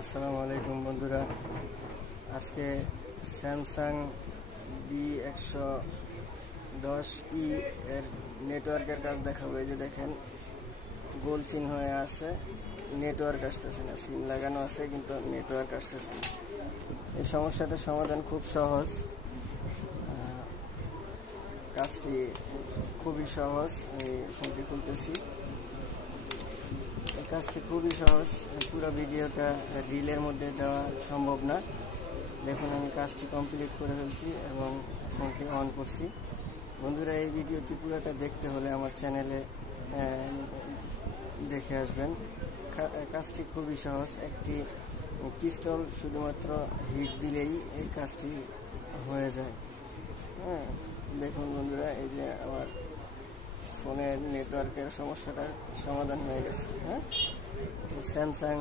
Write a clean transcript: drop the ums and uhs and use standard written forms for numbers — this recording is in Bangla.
আসসালামু আলাইকুম বন্ধুরা, আজকে স্যামসাং B110E এর নেটওয়ার্কের কাজ দেখাবো। এই যে দেখেন, গোল চিহ্ন হয়ে আছে, নেটওয়ার্ক আসতেছে না। সিম লাগানো আছে কিন্তু নেটওয়ার্ক আসতেছে না। এই সমস্যাটার সমাধান খুব সহজ, কাজটি খুবই সহজ। আমি ফোনটি খুলতেছি। এই কাজটি খুবই সহজ, পুরো ভিডিওটা রিলের মধ্যে দেওয়া সম্ভব না। দেখুন, আমি কাজটি কমপ্লিট করে ফেলছি এবং ফোনটি অন করছি। বন্ধুরা, এই ভিডিওটি পুরোটা দেখতে হলে আমার চ্যানেলে দেখে আসবেন। কাজটি খুবই সহজ। একটি পিস্টল শুধুমাত্র হিট দিলেই এই কাজটি হয়ে যায়। দেখুন বন্ধুরা, এই যে আমার ফোনের নেটওয়ার্কের সমস্যাটা সমাধান হয়ে গেছে। স্যামসাং